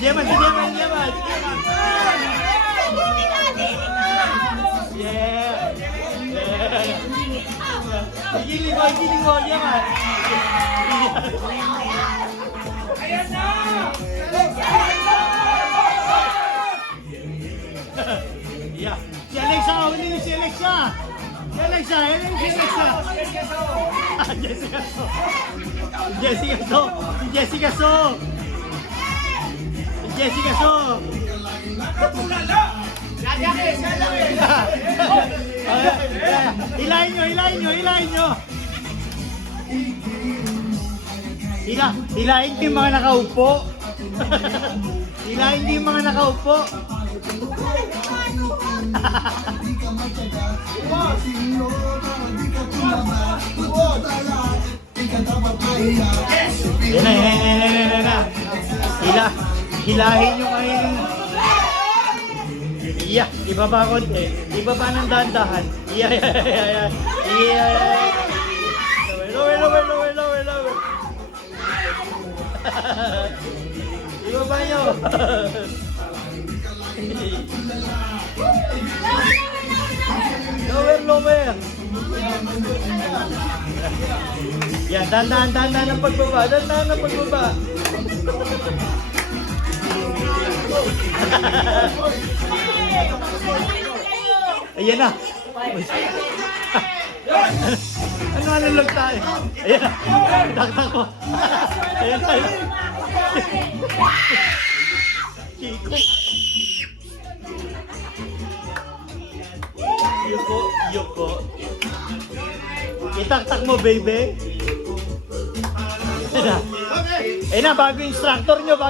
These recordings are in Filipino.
Jeman. Yeah. Giling mo, Jeman. Ayan na! Yeah. Si Alexa, huli niyo si Alexa. Si Alexa. Jessica So. Natulala! Hilahin nyo. Hilahin yung mga nakaupo. Hilahin yung mga nakaupo. Yan na. Hilahin yung ayun. Iya, ibaba konti. Ibaba ng dahan-dahan. Iya. Lower. Ibaba nyo. Lower. Yan, dahan-dahan ng pagbaba. Ayan na. Ano nalulog tayo? Ayan na. Taktak ko. Ayan na. Kiko. Yuko. Itaktak mo, baby. Ayan na, bago instructor nyo.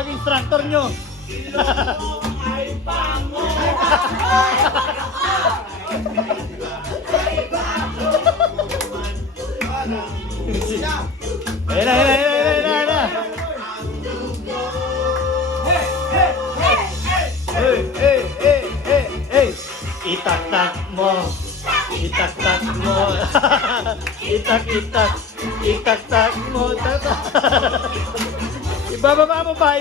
Ayan na. Hey. Itaktak mo. Itaktak mo. Ibababa mo pa.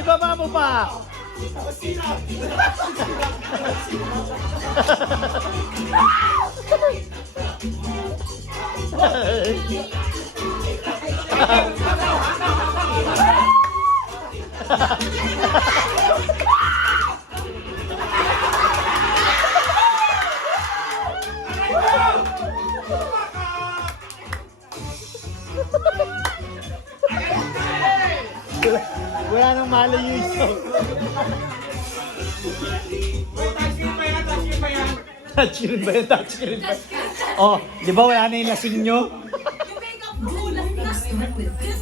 Wala nang malayo ito. Touchscreen ba yan? Oh, di ba wala na yung lasing nyo?